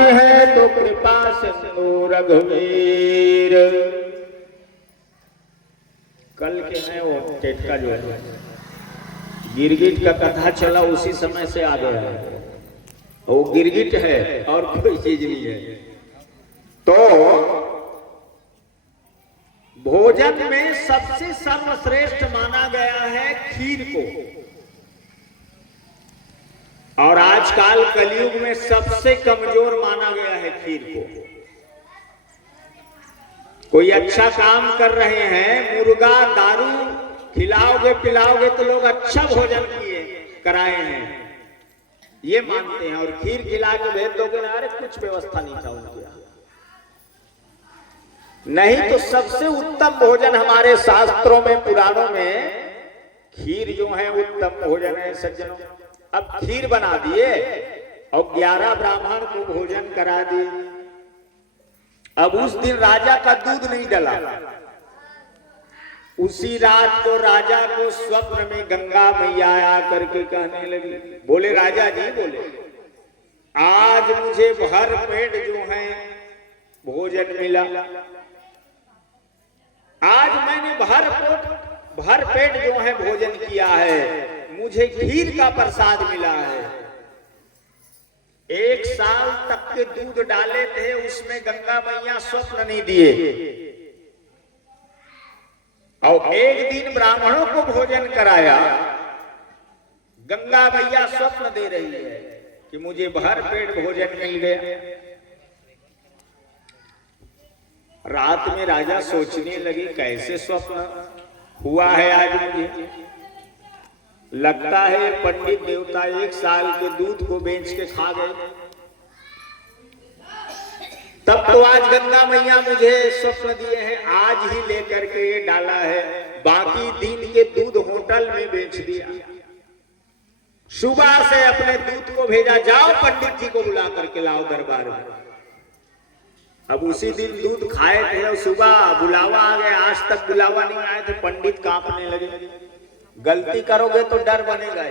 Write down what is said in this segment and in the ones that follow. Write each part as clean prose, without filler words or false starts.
भाई है तो कृपा सिंधु रघुवीर। कल के हैं वो टेटका जो है गिरगिट का कथा चला उसी समय से आ गया है। वो गिरगिट है और कोई चीज नहीं है। तो भोजन में सबसे सर्वश्रेष्ठ माना गया है खीर को, और आजकल कलयुग में सबसे कमजोर माना गया है खीर को। कोई अच्छा काम कर रहे हैं, मुर्गा दारू खिलाओगे पिलाओगे तो लोग अच्छा भोजन किए कराए हैं ये मानते हैं, और खीर खिला के भेज दोगे ना, अरे कुछ व्यवस्था नहीं था उनके यहाँ। नहीं तो सबसे उत्तम भोजन हमारे शास्त्रों में पुराणों में खीर जो है उत्तम भोजन है सज्जनों। अब खीर बना दिए और 11 ब्राह्मण को भोजन करा दिए। अब उस दिन राजा का दूध नहीं डला। उसी रात को राजा को स्वप्न में गंगा मैया आ करके कहने लगी, बोले राजा जी बोले आज मुझे भर पेट जो है भोजन मिला, आज मैंने भर पेट जो है भोजन किया है, मुझे खीर का प्रसाद मिला है। 1 साल तक के दूध डाले थे उसमें गंगा मैया स्वप्न नहीं दिए, और एक दिन ब्राह्मणों को भोजन कराया, गंगा मैया स्वप्न दे रही है कि मुझे भर पेट भोजन मिल गया। रात में राजा सोचने लगे कैसे स्वप्न हुआ है आज मुझे, लगता है पंडित देवता 1 साल के दूध को बेच के खा गए। तब तो आज गंगा मैया मुझे स्वप्न दिए हैं, आज ही लेकर के ये डाला है, बाकी दिन के दूध होटल में बेच दिया। सुबह से अपने दूध को भेजा, जाओ पंडित जी को बुला करके लाओ दरबार में। अब उसी दिन दूध खाए थे और सुबह बुलावा आ गया, आज तक बुलावा नहीं आए थे। पंडित कांपने लगे, गलती करोगे तो डर बनेगा ही।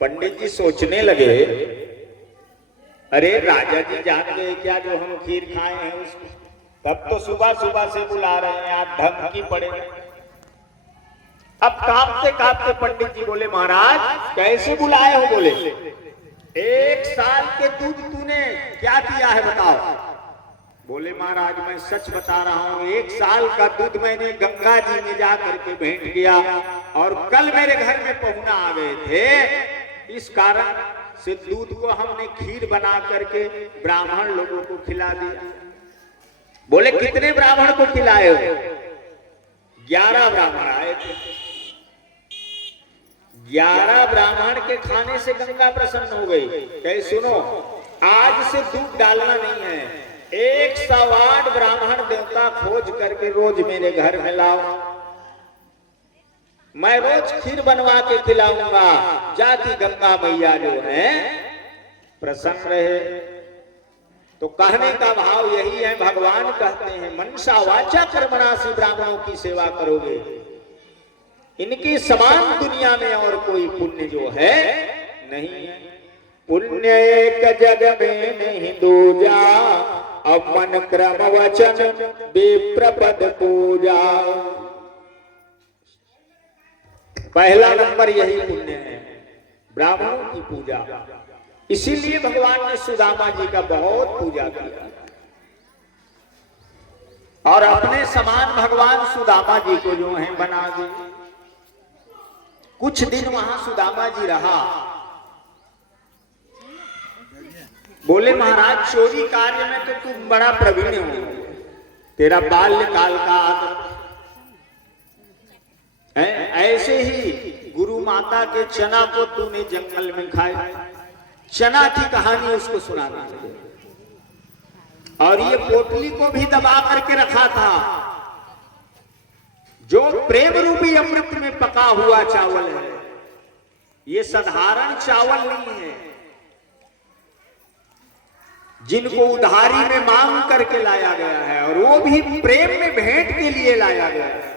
पंडित जी सोचने लगे अरे राजा जी जान गए क्या जो हम खीर खाए हैं उसको, तब तो सुबह सुबह से बुला रहे हैं, आप धमकी पड़ेगा। अब कांपते कांपते पंडित जी बोले महाराज कैसे बुलाए हो? बोले 1 साल के दूध तूने क्या किया है बताओ। बोले महाराज मैं सच बता रहा हूँ, 1 साल का दूध मैंने गंगा जी में जा करके भेंट किया, और कल मेरे घर में पहुना आ गए थे, इस कारण से दूध को हमने खीर बना करके ब्राह्मण लोगों को खिला दिया। बोले कितने ब्राह्मण को खिलाए हो? 11 ब्राह्मण आए थे। 11 ब्राह्मण के खाने से गंगा प्रसन्न हो गई। कहे सुनो आज से दूध डालना नहीं है, 108 ब्राह्मण देवता खोज करके रोज मेरे घर में लाओ, मैं रोज खीर बनवा के खिलाऊंगा, जाति गंगा मैया जो है प्रसन्न रहे। तो कहने का भाव यही है, भगवान कहते हैं मनसा वाचा कर्मणासी ब्राह्मणों की सेवा करोगे, इनकी समान दुनिया में और कोई पुण्य जो है नहीं है। पुण्य एक जग में नहीं दूजा, अब मन क्रम वचन विप्रपद पूजा। पहला नंबर यही पुण्य है, ब्राह्मणों की पूजा। इसीलिए भगवान ने सुदामा जी का बहुत पूजा किया, और अपने समान भगवान सुदामा जी को जो है बना दिए। कुछ दिन वहां सुदामा जी रहा। बोले महाराज चोरी कार्य में तो तुम बड़ा प्रवीण हो, तेरा बाल्यकाल का आदत है, ऐसे ही गुरु माता के चना को तूने जंगल में खाया। चना की कहानी उसको सुनाना चाहिए, और ये पोटली को भी दबा करके रखा था, जो प्रेम रूपी अमृत में पका हुआ चावल है। ये साधारण चावल नहीं है, जिनको उधारी में मांग करके लाया गया है, और वो भी प्रेम में भेंट के लिए लाया गया है।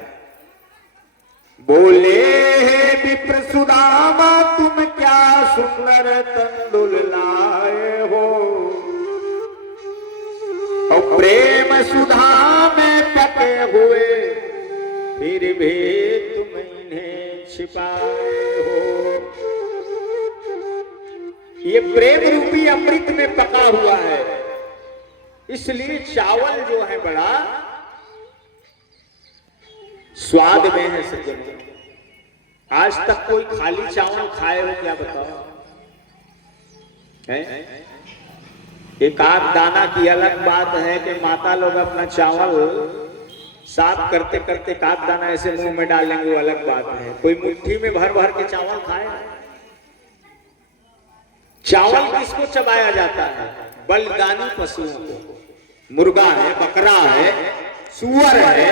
बोले हे विप्र सुदामा तुम क्या सुंदर तंदुल लाए, फिर भी तुम इन्हें छिपाए हो। ये प्रेम रूपी अमृत में पका हुआ है, इसलिए चावल जो है बड़ा स्वाद में है सज्जनों। आज तक कोई खाली चावल खाए हो क्या बताओ? है? एक आध दाना की अलग बात है कि माता लोग अपना चावल साफ करते करते एक आध दाना ऐसे मुंह में डालेंगे, वो अलग बात है। कोई मुट्ठी में भर भर के चावल खाए? चावल किसको चबाया जाता है? बलिदानी पशुओं को। मुर्गा है, बकरा है, सुअर है,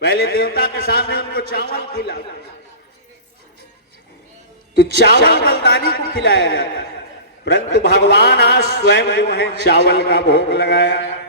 पहले देवता के सामने उनको चावल खिला, तो चावल बलिदानी को खिलाया जाता है। परंतु भगवान आज स्वयं जो है चावल का भोग लगाया।